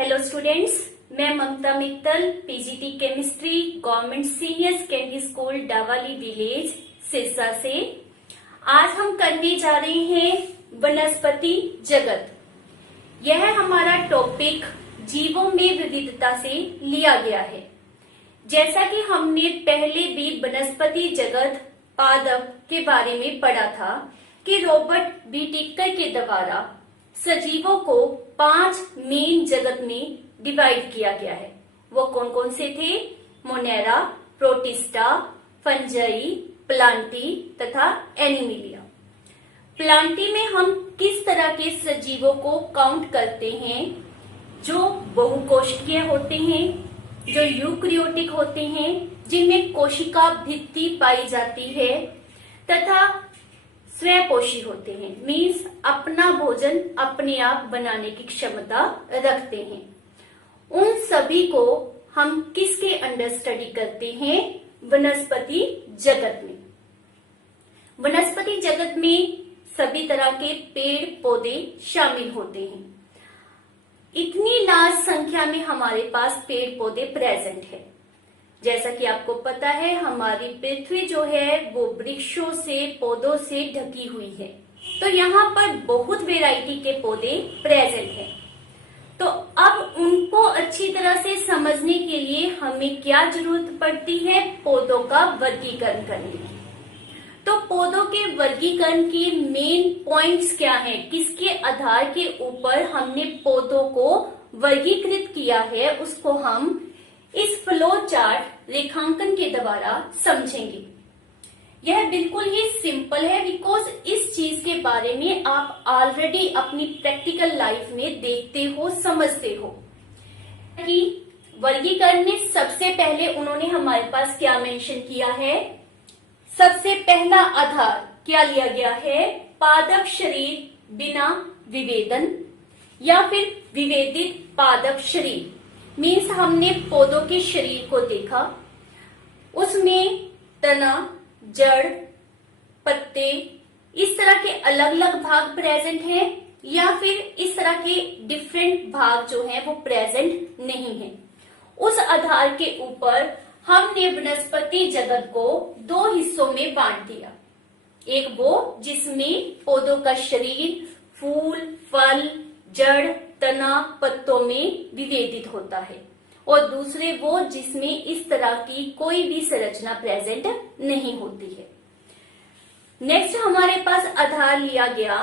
Hello students, मैं Mamta Mittal, PGT chemistry, government senior secondary school Dawali village Sirsa से। आज हम करने जा रहे हैं वनस्पति जगत। यह हमारा टॉपिक जीवों में विविधता से लिया गया है। जैसा कि हमने पहले भी वनस्पति जगत पादप के बारे में पढ़ा था कि रॉबर्ट बी टिकर के द्वारा सजीवों को 5 मेन जगत में डिवाइड किया गया है। वो कौन कौन से थे? मोनेरा, प्रोटिस्टा, फंजाई, प्लांटी तथा एनिमिलिया। प्लांटी में हम किस तरह के सजीवों को काउंट करते हैं? जो बहुकोशिकीय होते हैं, जो यूकैरियोटिक होते हैं, जिनमें कोशिका भित्ति पाई जाती है, तथा स्वपोषी होते हैं, मीन्स अपना भोजन अपने आप बनाने की क्षमता रखते हैं। उन सभी को हम किसके अंडर स्टडी करते हैं? वनस्पति जगत में। वनस्पति जगत में सभी तरह के पेड़ पौधे शामिल होते हैं। इतनी लार्ज संख्या में हमारे पास पेड़ पौधे प्रेजेंट है। जैसा कि आपको पता है, हमारी पृथ्वी जो है वो वृक्षों से, पौधों से ढकी हुई है। तो यहाँ पर बहुत वैरायटी के पौधे प्रेजेंट हैं। तो अब उनको अच्छी तरह से समझने के लिए हमें क्या जरूरत पड़ती है? पौधों का वर्गीकरण करने की। तो पौधों के वर्गीकरण के मेन पॉइंट्स क्या हैं? किसके आधार के ऊपर हमने पौधों को वर्गीकृत किया है, उसको हम इस फ्लो चार्ट रेखांकन के द्वारा समझेंगे। यह बिल्कुल ही सिंपल है, बिकॉज इस चीज के बारे में आप ऑलरेडी अपनी प्रैक्टिकल लाइफ में देखते हो, समझते हो। कि वर्गीकरण में सबसे पहले उन्होंने हमारे पास क्या मेंशन किया है? सबसे पहला आधार क्या लिया गया है? पादप शरीर बिना विभेदन या फिर विभेदित पादप शरीर। मीन्स हमने पौधों के शरीर को देखा, उसमें तना, जड़, पत्ते, इस तरह के अलग अलग भाग प्रेजेंट हैं या फिर इस तरह के डिफरेंट भाग जो हैं वो प्रेजेंट नहीं है। उस आधार के ऊपर हमने वनस्पति जगत को 2 हिस्सों में बांट दिया। एक वो जिसमें पौधों का शरीर फूल, फल, जड़, तना, पत्तों में विभेदित होता है, और दूसरे वो जिसमें इस तरह की कोई भी संरचना प्रेजेंट नहीं होती है। नेक्स्ट हमारे पास आधार लिया गया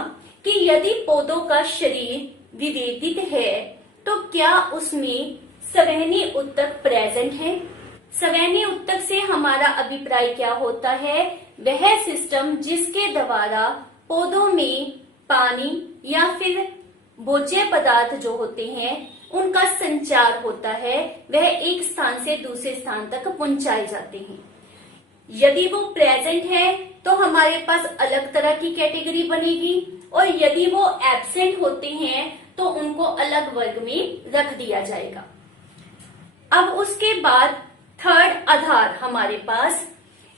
कि यदि पौधों का शरीर विभेदित है तो क्या उसमें संवहनी ऊतक प्रेजेंट है? संवहनी ऊतक से हमारा अभिप्राय क्या होता है? वह सिस्टम जिसके द्वारा पौधों में पानी या फिर भोज्य पदार्थ जो होते हैं उनका संचार होता है, वह एक स्थान से दूसरे स्थान तक पहुंचाए जाते हैं। यदि वो प्रेजेंट है तो हमारे पास अलग तरह की कैटेगरी बनेगी, और यदि वो एब्सेंट होते हैं तो उनको अलग वर्ग में रख दिया जाएगा। अब उसके बाद थर्ड आधार हमारे पास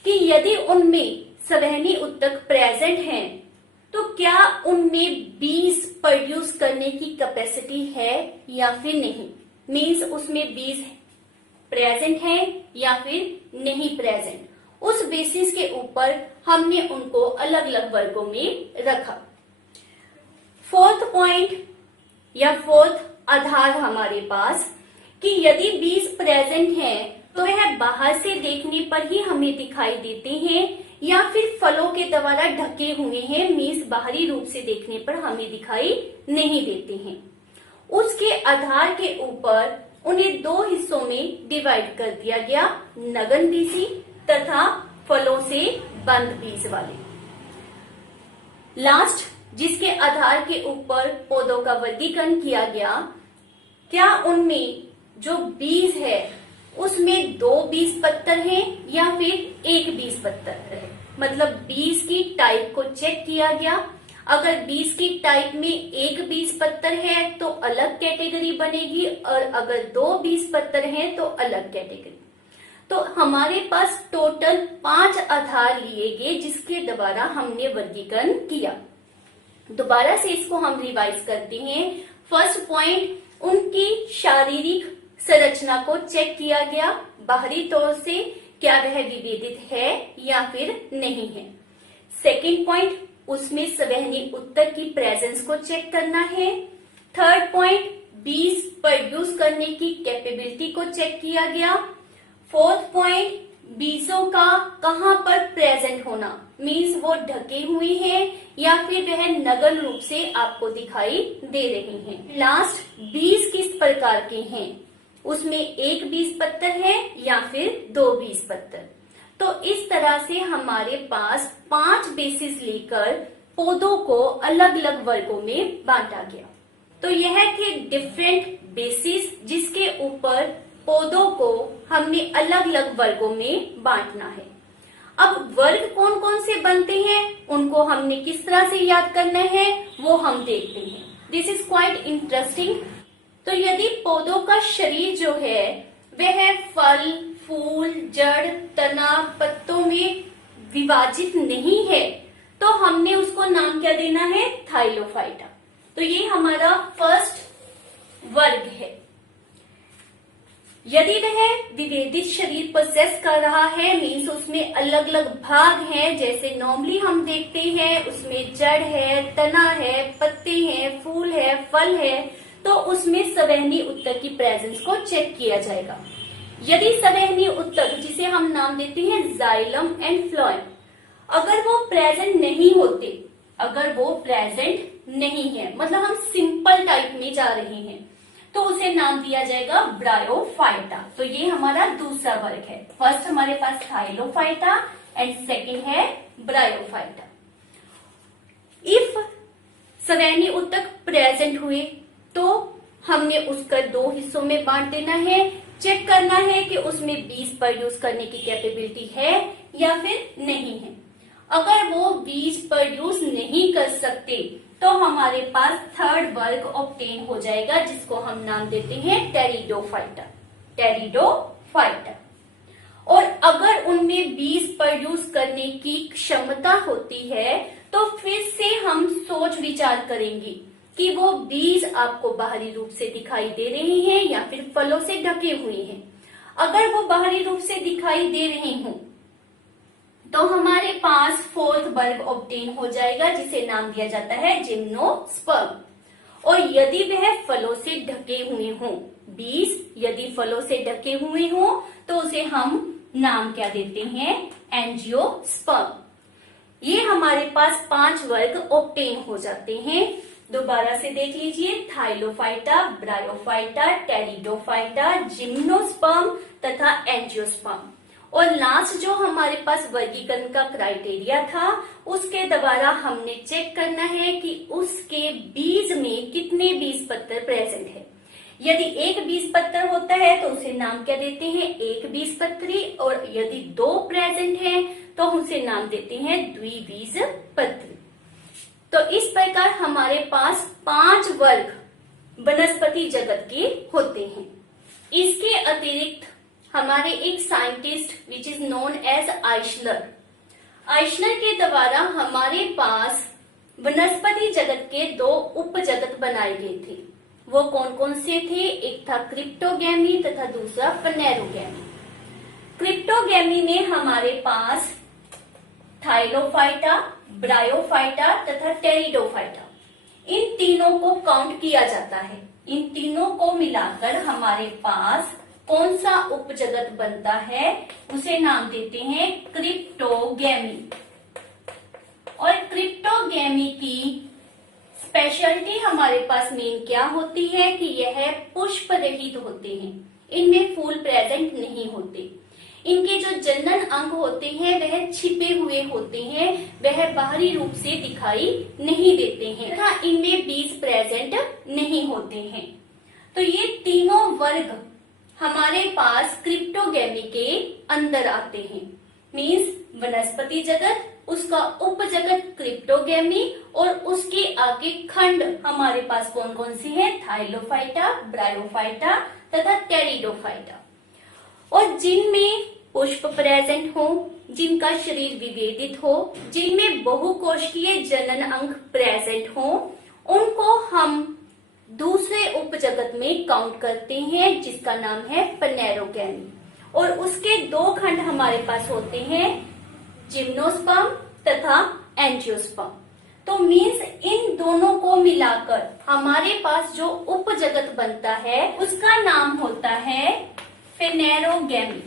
कि यदि उनमें संवहनी ऊतक प्रेजेंट हैं तो क्या उनमें बीज प्रोड्यूस करने की कैपेसिटी है या फिर नहीं? मीन्स उसमें बीज प्रेजेंट है या फिर नहीं प्रेजेंट। उस बेसिस के ऊपर हमने उनको अलग अलग वर्गों में रखा। फोर्थ पॉइंट या फोर्थ आधार हमारे पास कि यदि बीज प्रेजेंट है तो वह बाहर से देखने पर ही हमें दिखाई देते हैं या फिर फलों के द्वारा ढके हुए हैं, मीन्स बाहरी रूप से देखने पर हमें दिखाई नहीं देते हैं। उसके आधार के ऊपर उन्हें 2 हिस्सों में डिवाइड कर दिया गया, नगन बीजी तथा फलों से बंद बीज वाले। लास्ट जिसके आधार के ऊपर पौधों का वर्गीकरण किया गया, क्या उनमें जो बीज है उसमें 2 बीज पत्तर हैं या फिर 1 बीज पत्तर है? मतलब बीज की टाइप को चेक किया गया। अगर बीज की टाइप में 1 बीज पत्तर है तो अलग कैटेगरी बनेगी, और अगर 2 बीज पत्तर हैं तो अलग कैटेगरी। तो हमारे पास टोटल 5 आधार लिए गए जिसके द्वारा हमने वर्गीकरण किया। दोबारा से इसको हम रिवाइज करते हैं। फर्स्ट पॉइंट उनकी शारीरिक संरचना को चेक किया गया बाहरी तौर से, क्या वह विभेदित है या फिर नहीं है। सेकंड पॉइंट, उसमें संवहनी ऊतक की प्रेजेंस को चेक करना है। थर्ड पॉइंट, बीज प्रोड्यूस करने की कैपेबिलिटी को चेक किया गया। फोर्थ पॉइंट, बीजों का कहां पर प्रेजेंट होना, मीन्स वो ढके हुए हैं या फिर वह नग्न रूप से आपको दिखाई दे रहे हैं। लास्ट, बीज किस प्रकार के हैं, उसमें एक बीज पत्र है या फिर दो बीज पत्र। तो इस तरह से हमारे पास 5 बेसिस लेकर पौधों को अलग अलग वर्गों में बांटा गया। तो यह थे डिफरेंट बेसिस जिसके ऊपर पौधों को हमने अलग अलग वर्गों में बांटना है। अब वर्ग कौन कौन से बनते हैं, उनको हमने किस तरह से याद करना है वो हम देखते हैं। This is quite interesting. तो यदि पौधों का शरीर जो है वह फल, फूल, जड़, तना, पत्तों में विभाजित नहीं है तो हमने उसको नाम क्या देना है, थाइलोफाइटा। तो ये हमारा फर्स्ट वर्ग है। यदि वह विभेदित शरीर प्रोसेस कर रहा है, मीन्स उसमें अलग अलग भाग हैं, जैसे नॉर्मली हम देखते हैं उसमें जड़ है, तना है, पत्ते हैं, फूल है, फल है, तो उसमें संवहनी ऊतक की प्रेजेंस को चेक किया जाएगा। यदि संवहनी ऊतक, जिसे हम नाम देते हैं जाइलम एंड फ्लोएम, अगर वो प्रेजेंट नहीं होते, अगर वो प्रेजेंट नहीं है, मतलब हम सिंपल टाइप में जा रहे हैं, तो उसे नाम दिया जाएगा ब्रायोफाइटा। तो ये हमारा दूसरा वर्ग है। फर्स्ट हमारे पास थाइलोफाइटा एंड सेकंड है ब्रायोफाइटा। इफ संवहनी ऊतक प्रेजेंट हुए तो हमने उसका 2 हिस्सों में बांट देना है। चेक करना है कि उसमें बीज प्रोड्यूस करने की कैपेबिलिटी है या फिर नहीं है। अगर वो बीज प्रोड्यूस नहीं कर सकते तो हमारे पास थर्ड वर्ग ऑब्टेन हो जाएगा, जिसको हम नाम देते हैं टेरिडोफाइटा। टेरिडोफाइटा। और अगर उनमें बीज प्रोड्यूस करने की क्षमता होती है तो फिर से हम सोच विचार करेंगे कि वो बीज आपको बाहरी रूप से दिखाई दे रहे हैं या फिर फलों से ढके हुए हैं। अगर वो बाहरी रूप से दिखाई दे रहे हों तो हमारे पास फोर्थ वर्ग ऑब्टेन हो जाएगा, जिसे नाम दिया जाता है जिम्नोस्पर्म। और यदि वह फलों से ढके हुए हों, बीज यदि फलों से ढके हुए हों तो उसे हम नाम क्या देते हैं, एंजियोस्पर्म। ये हमारे पास 5 वर्ग ऑब्टेन हो जाते हैं। दोबारा से देख लीजिए, थाइलोफाइटा, ब्रायोफाइटा, टेरिडोफाइटा, जिम्नोस्पर्म तथा एंजियोस्पर्म। और लास्ट जो हमारे पास वर्गीकरण का क्राइटेरिया था, उसके द्वारा हमने चेक करना है कि उसके बीज में कितने बीज पत्र प्रेजेंट है। यदि एक बीज पत्र होता है तो उसे नाम क्या देते हैं, एक बीज पत्री। और यदि 2 प्रेजेंट है तो उसे नाम देते हैं द्विबीज पत्री। तो इस प्रकार हमारे पास 5 वर्ग वनस्पति जगत के होते हैं। इसके अतिरिक्त हमारे एक scientist which is known as Eichler, Eichler के द्वारा हमारे पास वनस्पति जगत के 2 उप जगत बनाए गए थे। वो कौन कौन से थे, एक था क्रिप्टोगैमी तथा दूसरा फनेरोगैमी। क्रिप्टोगैमी में हमारे पास थाइलोफाइटा, ब्रायोफाइटा तथा टेरिडोफाइटा, इन तीनों को काउंट किया जाता है। इन तीनों को मिलाकर हमारे पास कौन सा उपजगत बनता है, उसे नाम देते हैं क्रिप्टोगैमी। और क्रिप्टोगैमी की स्पेशलिटी हमारे पास मेन क्या होती है कि यह पुष्प रहित होते हैं, इनमें फूल प्रेजेंट नहीं होते। इनके जो जनन अंग होते हैं वह छिपे हुए होते हैं, वह बाहरी रूप से दिखाई नहीं देते हैं तथा इनमें बीज प्रेजेंट नहीं होते हैं। तो ये तीनों वर्ग हमारे पास क्रिप्टोगैमी के अंदर आते हैं। मीन्स वनस्पति जगत, उसका उपजगत क्रिप्टोगैमी और उसके आगे खंड हमारे पास कौन कौन सी है, थाइलोफाइटा, ब्रायोफाइटा तथा टेरिडोफाइटा। और जिनमें पुष्प प्रेजेंट हो, जिनका शरीर विभेदित हो, जिनमें बहुकोशिकीय जनन अंग प्रेजेंट हो, उनको हम दूसरे उपजगत में काउंट करते हैं जिसका नाम है फनेरोगैमी। और उसके दो खंड हमारे पास होते हैं, जिम्नोस्पर्म तथा एंजियोस्पर्म। तो मीन्स इन दोनों को मिलाकर हमारे पास जो उपजगत बनता है उसका नाम होता है फेनेरोगैमी।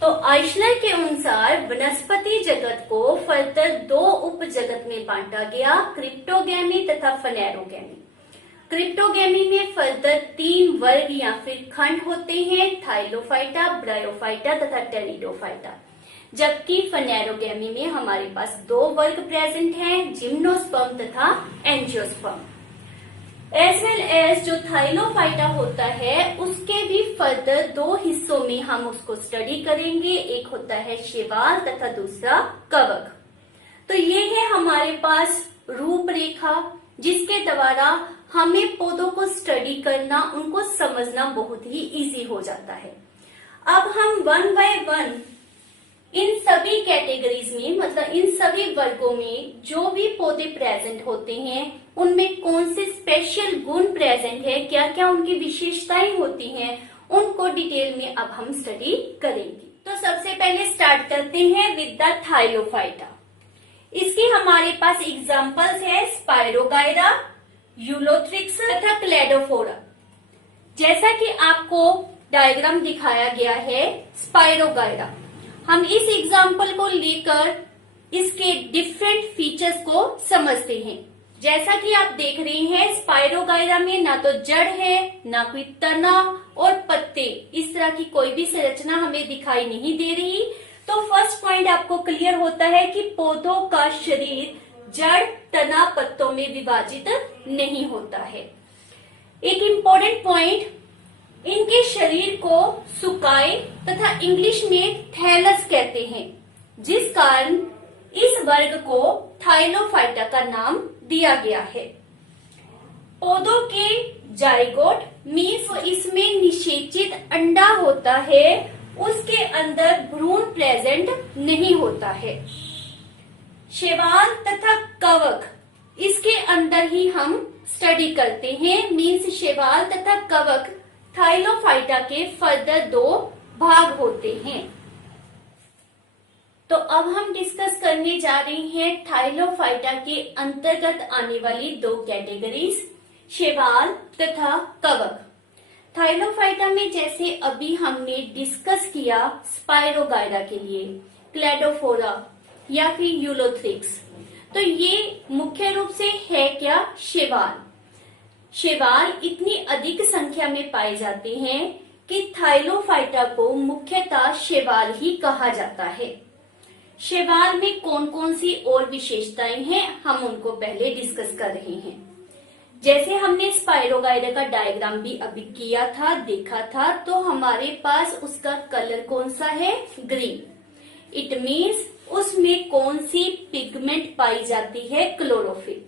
तो आइशलर के अनुसार वनस्पति जगत को फर्दर दो उपजगत में बांटा गया, क्रिप्टोगैमी तथा फनेरोगैमी। क्रिप्टोगैमी में फर्दर 3 वर्ग या फिर खंड होते हैं, थाइलोफाइटा, ब्रायोफाइटा तथा टेरिडोफाइटा। जबकि फनेरोगैमी में हमारे पास 2 वर्ग प्रेजेंट हैं, जिम्नोस्पर्म तथा एंजियोस्पर्म। एज वेल एज जो थाइलोफाइटा होता है उसके भी फर्दर 2 हिस्सों में हम उसको स्टडी करेंगे, एक होता है शैवाल तथा दूसरा कवक। तो ये है हमारे पास रूपरेखा जिसके द्वारा हमें पौधों को स्टडी करना, उनको समझना बहुत ही इजी हो जाता है। अब हम 1 बाय 1 इन सभी कैटेगरीज में, मतलब इन सभी वर्गों में जो भी पौधे प्रेजेंट होते हैं उनमें कौन से स्पेशल गुण प्रेजेंट है, क्या क्या उनकी विशेषताएं होती हैं, उनको डिटेल में अब हम स्टडी करेंगे। तो सबसे पहले स्टार्ट करते हैं विद द थाइलोफाइटा। इसके हमारे पास एग्जांपल्स है स्पायरोगाइरा, यूलोथ्रिक्स तथा क्लेडोफोरा। जैसा कि आपको डायग्राम दिखाया गया है स्पायरोगाइरा, हम इस एग्जाम्पल को लेकर इसके डिफरेंट फीचर्स को समझते हैं। जैसा कि आप देख रहे हैं स्पायरोगाइरा में ना तो जड़ है, ना कोई तना और पत्ते, इस तरह की कोई भी संरचना हमें दिखाई नहीं दे रही। तो फर्स्ट पॉइंट आपको क्लियर होता है कि पौधों का शरीर जड़, तना, पत्तों में विभाजित नहीं होता है। एक इम्पोर्टेंट पॉइंट, इनके शरीर को सुकाए तथा इंग्लिश में थैलस कहते हैं, जिस कारण इस वर्ग को थाइलोफाइटा का नाम दिया गया है। पौधों के जाइगोट मीन्स इसमें निषेचित अंडा होता है, उसके अंदर भ्रूण प्रेजेंट नहीं होता है। शैवाल तथा कवक इसके अंदर ही हम स्टडी करते हैं, मीन्स शैवाल तथा कवक थाइलोफाइटा के फर्दर 2 भाग होते हैं। तो अब हम डिस्कस करने जा रहे हैं थाइलोफाइटा के अंतर्गत आने वाली 2 कैटेगरीज, शैवाल तथा कवक। थाइलोफाइटा में जैसे अभी हमने डिस्कस किया स्पायरोगाइरा के लिए, क्लेडोफोरा या फिर यूलोथ्रिक्स, तो ये मुख्य रूप से है क्या, शैवाल। शैवाल इतनी अधिक संख्या में पाए जाते हैं कि थाइलोफाइटा को मुख्यतः शैवाल ही कहा जाता है। शैवाल में कौन कौन सी और विशेषताएं हैं हम उनको पहले डिस्कस कर रहे हैं। जैसे हमने स्पायरोगाइरा का डायग्राम भी अभी किया था, देखा था, तो हमारे पास उसका कलर कौन सा है, ग्रीन। इट मीन्स उसमें कौन सी पिगमेंट पाई जाती है, क्लोरोफिल।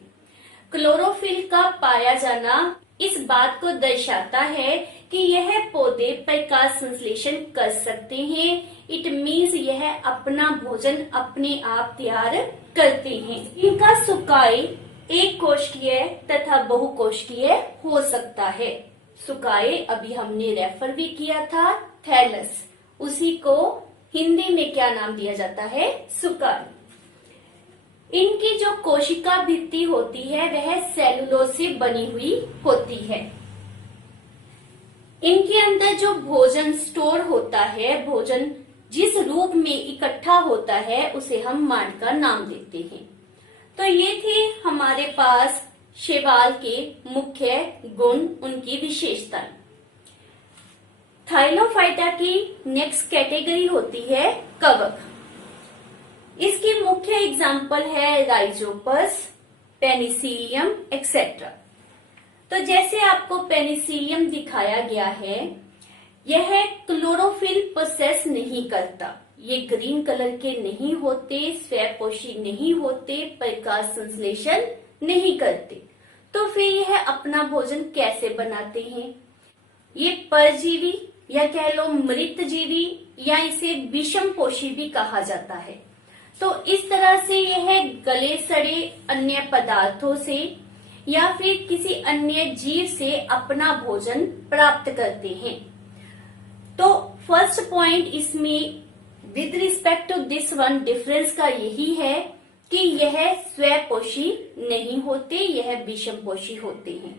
क्लोरोफिल का पाया जाना इस बात को दर्शाता है कि यह पौधे प्रकाश संश्लेषण कर सकते हैं। इट मीन्स यह अपना भोजन अपने आप तैयार करते हैं। इनका सुकाए एक कोशिकीय तथा बहुकोशिकीय हो सकता है। सुकाए अभी हमने रेफर भी किया था, थैलस, उसी को हिंदी में क्या नाम दिया जाता है, सुकाए। इनकी जो कोशिका भित्ति होती है वह सेलुलोज से बनी हुई होती है। इनके अंदर जो भोजन स्टोर होता है, भोजन जिस रूप में इकट्ठा होता है उसे हम मांड का नाम देते हैं। तो ये थे हमारे पास शैवाल के मुख्य गुण, उनकी विशेषताएं। थाइलोफाइटा की नेक्स्ट कैटेगरी होती है कवक। इसकी मुख्य एग्जाम्पल है राइजोपस, पेनिसिलियम एक्सेट्रा। तो जैसे आपको पेनिसिलियम दिखाया गया है, यह क्लोरोफिल प्रोसेस नहीं करता, ये ग्रीन कलर के नहीं होते, स्वपोषी नहीं होते, प्रकाश संश्लेषण नहीं करते। तो फिर यह अपना भोजन कैसे बनाते हैं? ये परजीवी या कह लो मृत जीवी या इसे विषम पोषी भी कहा जाता है। तो इस तरह से यह गले सड़े अन्य पदार्थों से या फिर किसी अन्य जीव से अपना भोजन प्राप्त करते हैं। तो फर्स्ट पॉइंट इसमें with respect to this one difference का यही है कि यह स्वपोषी नहीं होते, यह विषमपोषी होते हैं।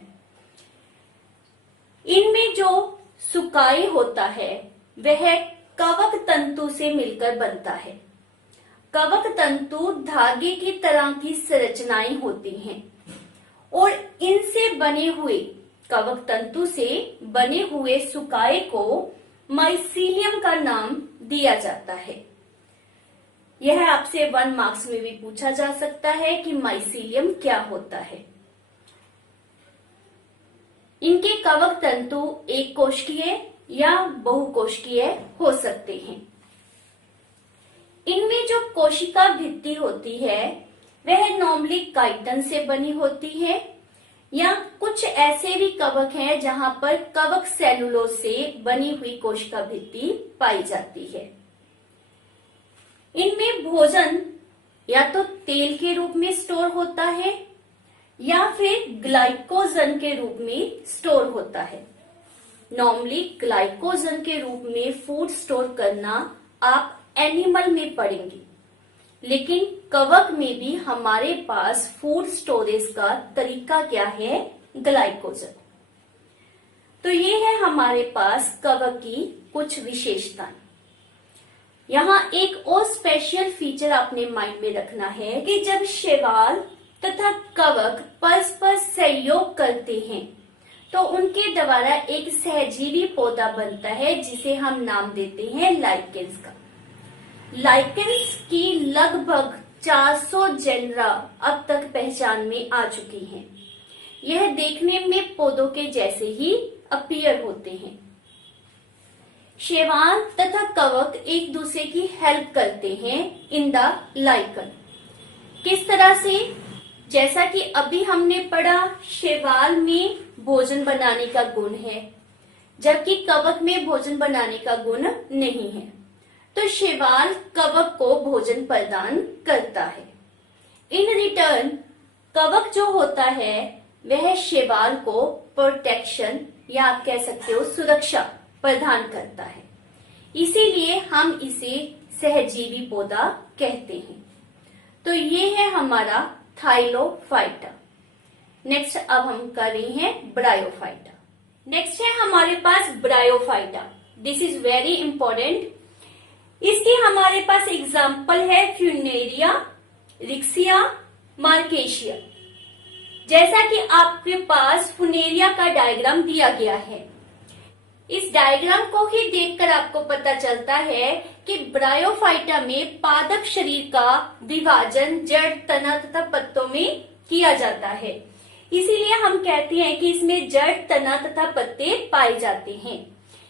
इनमें जो सुकाई होता है वह कवक तंतु से मिलकर बनता है। कवक तंतु धागे की तरह की संरचनाएं होती हैं और इनसे बने हुए कवक तंतु से बने हुए सुकाए को माइसीलियम का नाम दिया जाता है। यह आपसे 1 मार्क्स में भी पूछा जा सकता है कि माइसीलियम क्या होता है। इनके कवक तंतु एक कोशिकीय या बहुकोशिकीय हो सकते हैं। इनमें जो कोशिका भित्ति होती है वह नॉर्मली काइटन से बनी होती है या कुछ ऐसे भी कवक हैं जहां पर कवक सेलुलोज से बनी हुई कोशिका भित्ति पाई जाती है। इनमें भोजन या तो तेल के रूप में स्टोर होता है या फिर ग्लाइकोजन के रूप में स्टोर होता है। नॉर्मली ग्लाइकोजन के रूप में फूड स्टोर करना आप एनिमल में पढ़ेंगे, लेकिन कवक में भी हमारे पास फूड स्टोरेज का तरीका क्या है, ग्लाइकोजन। तो ये है हमारे पास कवक की कुछ विशेषताएं। यहाँ एक और स्पेशल फीचर अपने माइंड में रखना है कि जब शैवाल तथा कवक परस्पर सहयोग करते हैं तो उनके द्वारा एक सहजीवी पौधा बनता है जिसे हम नाम देते हैं लाइकेंस का। लाइकेंस की लगभग 400 जेनरा अब तक पहचान में आ चुकी हैं। यह देखने में पौधों के जैसे ही अपीयर होते हैं। शैवाल तथा कवक एक दूसरे की हेल्प करते हैं इन द लाइकन। किस तरह से? जैसा कि अभी हमने पढ़ा, शैवाल में भोजन बनाने का गुण है जबकि कवक में भोजन बनाने का गुण नहीं है। तो शैवाल कवक को भोजन प्रदान करता है। इन रिटर्न कवक जो होता है वह शैवाल को प्रोटेक्शन या आप कह सकते हो सुरक्षा प्रदान करता है। इसीलिए हम इसे सहजीवी पौधा कहते हैं। तो ये है हमारा थाइलोफाइटा। नेक्स्ट अब हम कर रहे हैं ब्रायोफाइटा। नेक्स्ट है हमारे पास bryophyta. This is very important. इसकी हमारे पास एग्जाम्पल है फ्यूनेरिया, रिक्सिया, मार्केशिया। जैसा कि आपके पास फुनेरिया का डायग्राम दिया गया है, इस डायग्राम को ही देखकर आपको पता चलता है कि ब्रायोफाइटा में पादप शरीर का विभाजन जड़, तना तथा पत्तों में किया जाता है। इसीलिए हम कहते हैं कि इसमें जड़, तना तथा पत्ते पाए जाते हैं,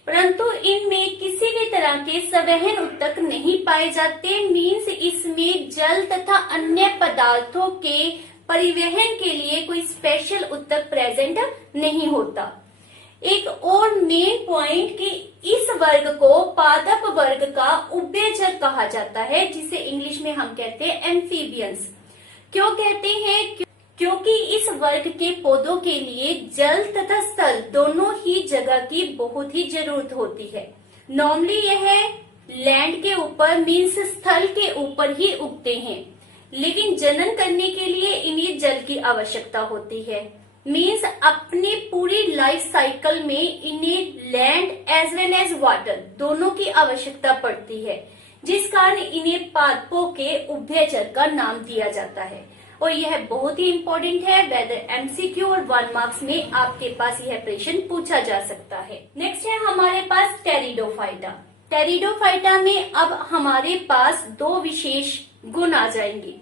परंतु इनमें किसी भी तरह के संवहन ऊतक नहीं पाए जाते। मीन्स इसमें जल तथा अन्य पदार्थों के परिवहन के लिए कोई स्पेशल ऊतक प्रेजेंट नहीं होता। एक और मेन पॉइंट कि इस वर्ग को पादप वर्ग का उभयचर कहा जाता है, जिसे इंग्लिश में हम कहते हैं एम्फीबियंस। क्यों कहते हैं? क्योंकि इस वर्ग के पौधों के लिए जल तथा स्थल दोनों ही जगह की बहुत ही जरूरत होती है। नॉर्मली यह लैंड के ऊपर मीन्स स्थल के ऊपर ही उगते हैं, लेकिन जनन करने के लिए इन्हें जल की आवश्यकता होती है। मीन्स अपनी पूरी लाइफ साइकिल में इन्हें land as well as water दोनों की आवश्यकता पड़ती है, जिस कारण इन्हें पादपों के उभयचर का नाम दिया जाता है। और यह बहुत ही इंपॉर्टेंट है। वेदर एमसीक्यू और 1 मार्क्स में आपके पास यह प्रश्न पूछा जा सकता है। नेक्स्ट है हमारे पास टेरिडोफाइटा। टेरिडोफाइटा में अब हमारे पास 2 विशेष गुण आ जाएंगे।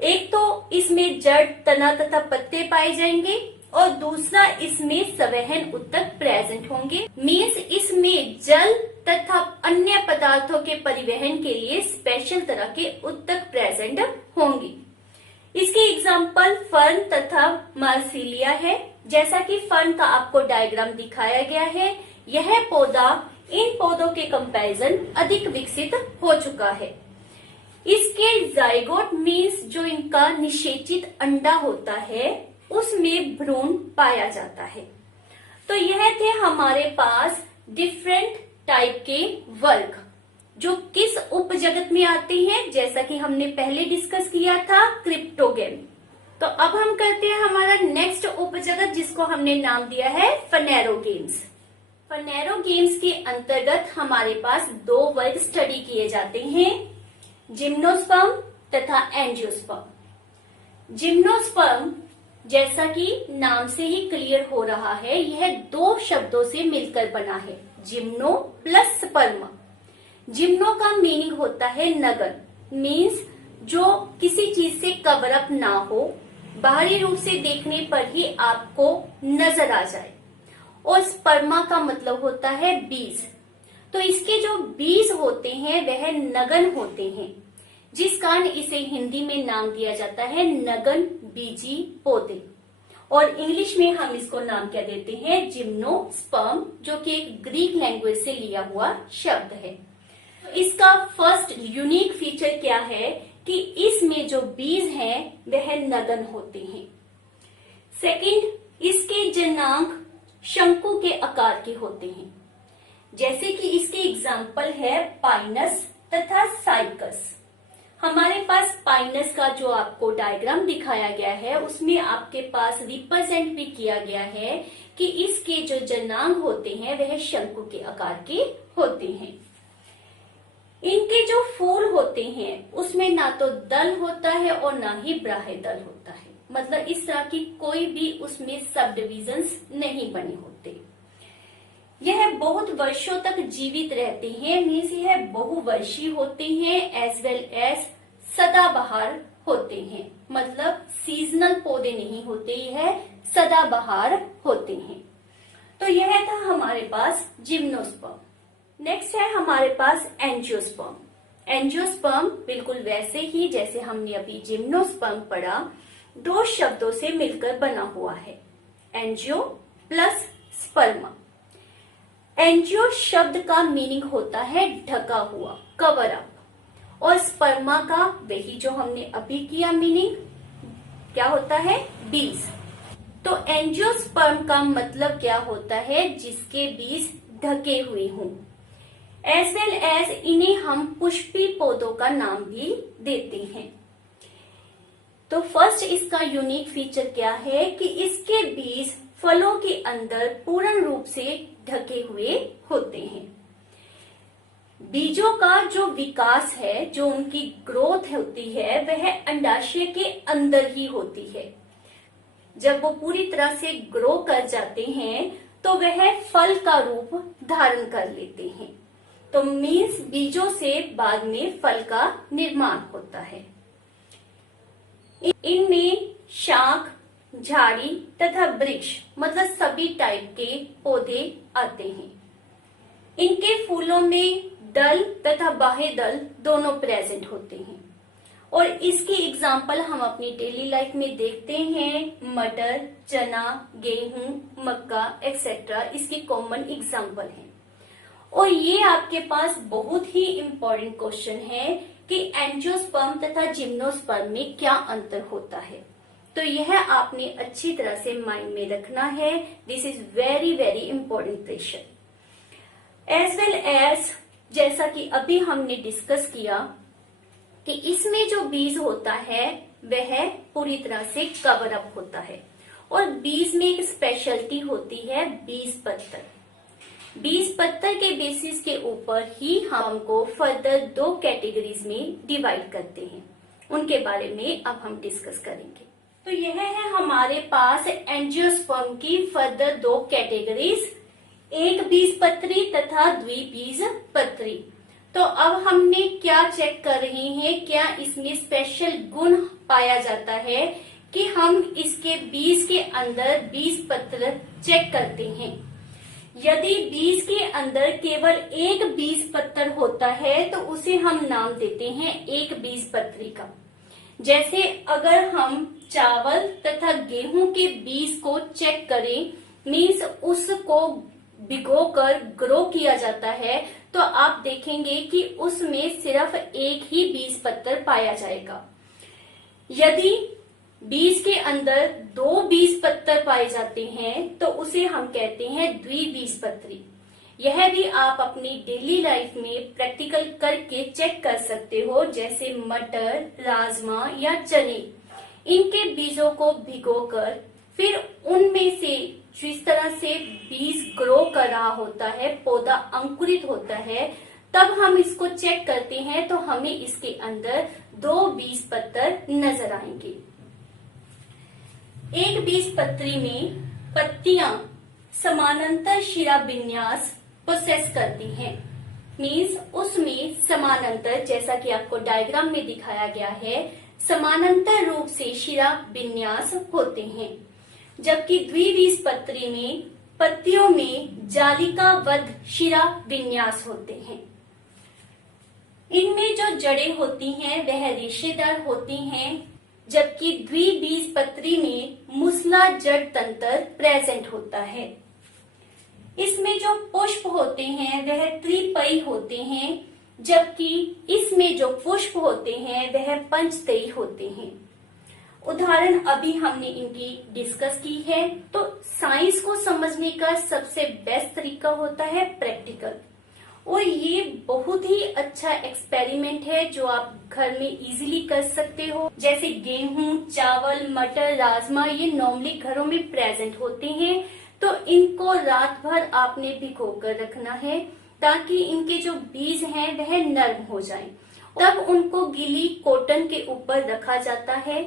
एक तो इसमें जड़, तना तथा पत्ते पाए जाएंगे और दूसरा इसमें संवहन ऊतक प्रेजेंट होंगे। मीन्स इसमें जल तथा अन्य पदार्थों के परिवहन के लिए स्पेशल तरह के ऊतक प्रेजेंट होंगे। इसके एग्जाम्पल फर्न तथा मार्सिलिया है। जैसा कि फर्न का आपको डायग्राम दिखाया गया है, यह पौधा इन पौधों के कंपैरिजन अधिक विकसित हो चुका है। इसके जाइगोट मीन्स जो इनका निषेचित अंडा होता है उसमें भ्रूण पाया जाता है। तो यह थे हमारे पास डिफरेंट टाइप के वर्ग जो किस उपजगत में आते हैं, जैसा कि हमने पहले डिस्कस किया था क्रिप्टोगेमी। तो अब हम करते हैं हमारा नेक्स्ट उपजगत जिसको हमने नाम दिया है फनेरोगेम्स। फनेरोगेम्स के अंतर्गत हमारे पास दो वर्ग स्टडी किए जाते हैं, जिम्नोस्पर्म तथा एंजियोस्पर्म। जिम्नोस्पर्म जैसा कि नाम से ही क्लियर हो रहा है, यह दो शब्दों से मिलकर बना है, जिम्नो प्लस स्पर्म। जिम्नो का मीनिंग होता है नगन, मीन्स जो किसी चीज से कवर अप ना हो, बाहरी रूप से देखने पर ही आपको नजर आ जाए। और स्पर्मा का मतलब होता है बीज। तो इसके जो बीज होते हैं वह नगन होते हैं, जिस कारण इसे हिंदी में नाम दिया जाता है नगन बीजी पौधे। और इंग्लिश में हम इसको नाम क्या देते हैं, जिम्नोस्पर्म, जो कि एक ग्रीक लैंग्वेज से लिया हुआ शब्द है। इसका फर्स्ट यूनिक फीचर क्या है कि इसमें जो बीज हैं वह नगन होते हैं। सेकंड, इसके जनांग शंकु के आकार के होते हैं, जैसे कि इसके एग्जाम्पल है पाइनस तथा साइकस। हमारे पास पाइनस का जो आपको डायग्राम दिखाया गया है उसमें आपके पास रिप्रेजेंट भी किया गया है कि इसके जो जनांग होते हैं वह शंकु के आकार के होते हैं। इनके जो फूल होते हैं उसमें ना तो दल होता है और ना ही बाह्य दल होता है, मतलब इस तरह की कोई भी उसमें सब डिविजन्स नहीं बने होते। यह बहुत वर्षों तक जीवित रहते हैं, मीन्स यह बहुवर्षीय होते हैं, एज वेल एज सदाबहार होते हैं, मतलब सीजनल पौधे नहीं होते, यह सदाबहार होते हैं। तो यह था हमारे पास जिम्नोस्पर्म। नेक्स्ट है हमारे पास एंजियोस्पर्म। एंजियोस्पर्म बिल्कुल वैसे ही जैसे हमने अभी जिम्नोस्पर्म पढ़ा, दो शब्दों से मिलकर बना हुआ है, एंजियो प्लस स्पर्मा। एंजियो शब्द का मीनिंग होता है ढका हुआ, कवर अप, और स्पर्मा का वही जो हमने अभी किया मीनिंग क्या होता है, बीज। तो एंजियोस्पर्म का मतलब क्या होता है, जिसके बीज ढके हुए हों। एज वेल एज इन्हें हम पुष्पी पौधों का नाम भी देते हैं। तो फर्स्ट इसका यूनिक फीचर क्या है कि इसके बीज फलों के अंदर पूर्ण रूप से ढके हुए होते हैं। बीजों का जो विकास है, जो उनकी ग्रोथ होती है, वह अंडाशय के अंदर ही होती है। जब वो पूरी तरह से ग्रो कर जाते हैं तो वह फल का रूप धारण कर लेते हैं। तो मीन्स बीजों से बाद में फल का निर्माण होता है। इनमें शाख, झाड़ी तथा वृक्ष, मतलब सभी टाइप के पौधे आते हैं। इनके फूलों में दल तथा बाह्य दल दोनों प्रेजेंट होते हैं। और इसके एग्जाम्पल हम अपनी डेली लाइफ में देखते हैं, मटर, चना, गेहूं, मक्का एक्सेट्रा इसके कॉमन एग्जाम्पल हैं। और ये आपके पास बहुत ही इंपॉर्टेंट क्वेश्चन है कि एंजियोस्पर्म तथा जिम्नोस्पर्म में क्या अंतर होता है। तो यह आपने अच्छी तरह से माइंड में रखना है। This is very very important question. As well as जैसा कि अभी हमने डिस्कस किया कि इसमें जो बीज होता है वह पूरी तरह से कवर अप होता है। और बीज में एक स्पेशलिटी होती है बीज पत्तर। बीज पत्तर के बेसिस के ऊपर ही हमको फर्दर दो कैटेगरीज में डिवाइड करते हैं, उनके बारे में अब हम डिस्कस करेंगे। तो यह है हमारे पास एंजियोस्पर्म की फर्दर दो कैटेगरीज, एक बीज पत्री तथा द्विबीज पत्री। तो अब हमने क्या चेक कर रहे हैं, क्या इसमें स्पेशल गुण पाया जाता है कि हम इसके बीज के अंदर बीज पत्र चेक करते हैं। यदि बीज के अंदर केवल एक बीज पत्र होता है तो उसे हम नाम देते हैं एक बीज पत्री का। जैसे अगर हम चावल तथा गेहूं के बीज को चेक करें, मीन्स उसको भिगोकर ग्रो किया जाता है तो आप देखेंगे कि उसमें सिर्फ एक ही बीज पत्र पाया जाएगा। यदि बीज के अंदर 2 बीज पत्र पाए जाते हैं तो उसे हम कहते हैं द्विबीजपत्री। यह भी आप अपनी डेली लाइफ में प्रैक्टिकल करके चेक कर सकते हो, जैसे मटर, राजमा या चने। इनके बीजों को भिगोकर फिर उनमें से जिस तरह से बीज ग्रो कर रहा होता है, पौधा अंकुरित होता है, तब हम इसको चेक करते हैं तो हमें इसके अंदर 2 बीज पत्र नजर आएंगे। एक बीजपत्री में पत्तियां समानांतर शिरा विन्यास प्रोसेस करती हैं। मीन्स उसमें समानांतर, जैसा कि आपको डायग्राम में दिखाया गया है, समानांतर रूप से शिरा विन्यास होते हैं। जबकि द्विबीजपत्री में पत्तियों में जालिकाबद्ध शिरा विन्यास होते हैं। इनमें जो जड़ें होती हैं वह रेशेदार होती हैं, जबकि द्विबीजपत्री में मूसला जड़ तंत्र प्रेजेंट होता है। इसमें जो पुष्प होते हैं वह त्रिपयी होते हैं, जबकि इसमें जो पुष्प होते हैं वह पंचतयी होते हैं। उदाहरण अभी हमने इनकी डिस्कस की है। तो साइंस को समझने का सबसे बेस्ट तरीका होता है प्रैक्टिकल, और ये बहुत ही अच्छा एक्सपेरिमेंट है जो आप घर में इजीली कर सकते हो। जैसे गेहूं, चावल, मटर, राजमा ये नॉर्मली घरों में प्रेजेंट होते हैं, तो इनको रात भर आपने भिगो कर रखना है ताकि इनके जो बीज हैं वह नरम हो जाएं। तब उनको गीली कॉटन के ऊपर रखा जाता है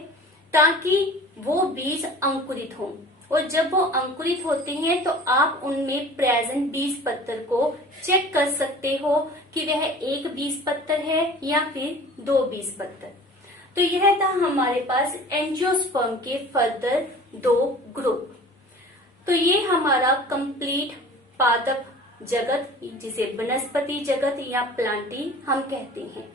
ताकि वो बीज अंकुरित हों, और जब वो अंकुरित होते हैं तो आप उनमें प्रेजेंट बीज पत्र को चेक कर सकते हो कि वह एक बीज पत्र है या फिर 2 बीज पत्र। तो यह था हमारे पास एंजियोस्पर्म के फर्दर 2 ग्रुप। तो ये हमारा कंप्लीट पादप जगत, जिसे वनस्पति जगत या प्लांटी हम कहते हैं।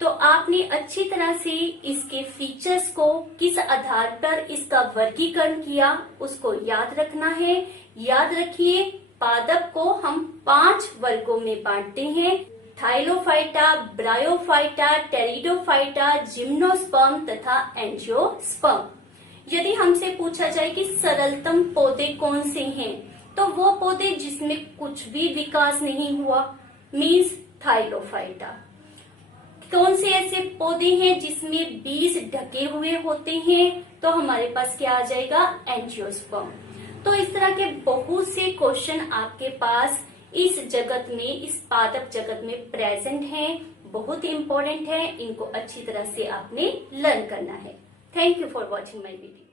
तो आपने अच्छी तरह से इसके फीचर्स को, किस आधार पर इसका वर्गीकरण किया, उसको याद रखना है। याद रखिए, पादप को हम 5 वर्गों में बांटते हैं: थाइलोफाइटा, ब्रायोफाइटा, टेरिडोफाइटा, जिम्नोस्पर्म तथा एंजियोस्पर्म। यदि हमसे पूछा जाए कि सरलतम पौधे कौन से हैं, तो वो पौधे जिसमें कुछ भी विकास नहीं हुआ, मीन्स थाइलोफाइटा। कौन से ऐसे पौधे हैं जिसमें बीज ढके हुए होते हैं, तो हमारे पास क्या आ जाएगा, एंजियोस्पर्म। तो इस तरह के बहुत से क्वेश्चन आपके पास इस जगत में, इस पादप जगत में प्रेजेंट हैं, बहुत इंपॉर्टेंट है। इनको अच्छी तरह से आपने लर्न करना है। Thank you for watching my video.